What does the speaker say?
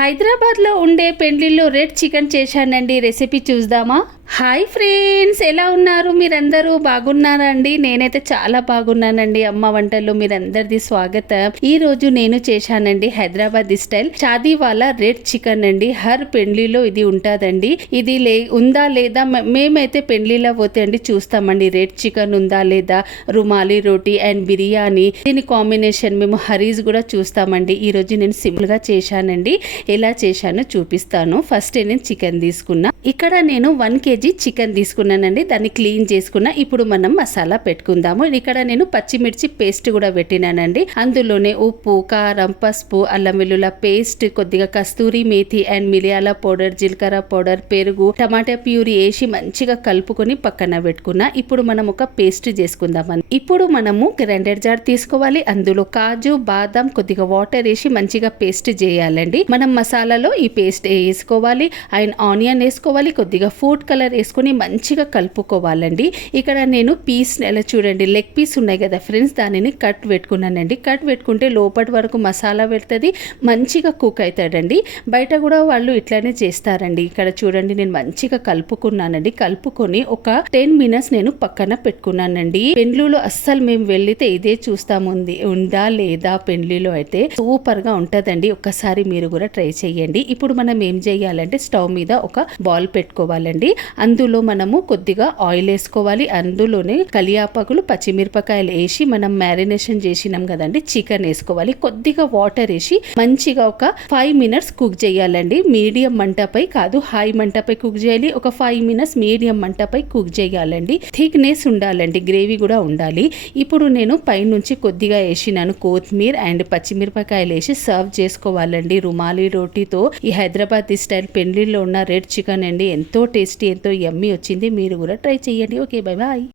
హైదరాబాద్లో ఉండే పెండ్లిల్లో red chicken చేశానండి. రెసిపీ చూద్దామా? హాయ్ ఫ్రెండ్స్, ఎలా ఉన్నారు మీరందరూ? బాగున్నారా అండి? నేనైతే చాలా బాగున్నానండి. అమ్మ వంటల్లో మీరందరిది స్వాగతం. ఈ రోజు నేను చేశానండి హైదరాబాద్ స్టైల్ షాదీ వాలా రెడ్ చికెన్ అండి. హర్ పెండ్లిలో ఇది ఉంటుందండి. ఇది ఉందా లేదా మేమైతే పెండ్లిలో పోతే అండి చూస్తామండి రెడ్ చికెన్ ఉందా లేదా, రుమాలి రోటీ అండ్ బిర్యానీ. దీని కాంబినేషన్ మేము హరీస్ కూడా చూస్తామండి. ఈ రోజు నేను సింపుల్ గా చేశానండి. ఎలా చేశానో చూపిస్తాను. ఫస్ట్ నేను చికెన్ తీసుకున్నా. ఇక్కడ నేను 1 kg చికెన్ తీసుకున్నానండి. దాన్ని క్లీన్ చేసుకున్నా. ఇప్పుడు మనం మసాలా పెట్టుకుందాము. ఇక్కడ నేను పచ్చిమిర్చి పేస్ట్ కూడా పెట్టినానండి. అందులోనే ఉప్పు, కారం, పసుపు, అల్లం వెల్లుల్లి పేస్ట్, కొద్దిగా కస్తూరి మేథి అండ్ మిరియాల పౌడర్, జీలకర్ర పౌడర్, పెరుగు, టమాటా ప్యూరీ వేసి మంచిగా కలుపుకొని పక్కన పెట్టుకున్నా. ఇప్పుడు మనం ఒక పేస్ట్ చేసుకుందామని. ఇప్పుడు మనము గ్రైండర్ జార్ తీసుకోవాలి. అందులో కాజు, బాదం, కొద్దిగా వాటర్ వేసి మంచిగా పేస్ట్ చేయాలండి. మనం మసాలాలో ఈ పేస్ట్ వేసుకోవాలి అండ్ ఆనియన్ వేసుకోవాలి. కొద్దిగా ఫుడ్ కలర్ వేసుకొని మంచిగా కలుపుకోవాలండి. ఇక్కడ నేను పీస్ ఎలా చూడండి, లెగ్ పీస్ ఉన్నాయి కదా ఫ్రెండ్స్, దానిని కట్ పెట్టుకున్నానండి. కట్ పెట్టుకుంటే లోపటి వరకు మసాలా పెడుతుంది, మంచిగా కుక్ అవుతాడండి. బయట కూడా వాళ్ళు ఇట్లానే చేస్తారండి. ఇక్కడ చూడండి నేను మంచిగా కలుపుకున్నానండి. కలుపుకొని ఒక 10 minutes నేను పక్కన పెట్టుకున్నానండి. పెండ్లిలో అస్సలు మేము వెళ్ళితే ఇదే చూస్తాము, ఉందా లేదా. పెండ్లిలో అయితే సూపర్ గా ఉంటదండి. ఒక్కసారి మీరు కూడా ట్రై చేయండి. ఇప్పుడు మనం ఏం చేయాలంటే స్టవ్ మీద ఒక బాల్ పెట్టుకోవాలండి. అందులో మనము కొద్దిగా ఆయిల్ వేసుకోవాలి. అందులోనే కలియాపాకులు, పచ్చిమిరపకాయలు వేసి మనం మ్యారినేషన్ చేసినాం కదండి, చికెన్ వేసుకోవాలి. కొద్దిగా వాటర్ వేసి మంచిగా ఒక 5 minutes కుక్ చేయాలండి. మీడియం మంటపై కాదు, హై మంటపై కుక్ చేయాలి. ఒక 5 minutes మీడియం మంటపై కుక్ చేయాలండి. థిక్నెస్ ఉండాలండి, గ్రేవీ కూడా ఉండాలి. ఇప్పుడు నేను పైనుంచి కొద్దిగా వేసినాను కొత్తిమీర అండ్ పచ్చిమిరపకాయలు వేసి సర్వ్ చేసుకోవాలండి రుమాలి రోటీతో. ఈ హైదరాబాద్ స్టైల్ పెండ్లిలో ఉన్న రెడ్ చికెన్ అండి ఎంతో టేస్టీ, ఎంతో యమ్మీ వచ్చింది. మీరు కూడా ట్రై చేయండి. Okay, bye bye.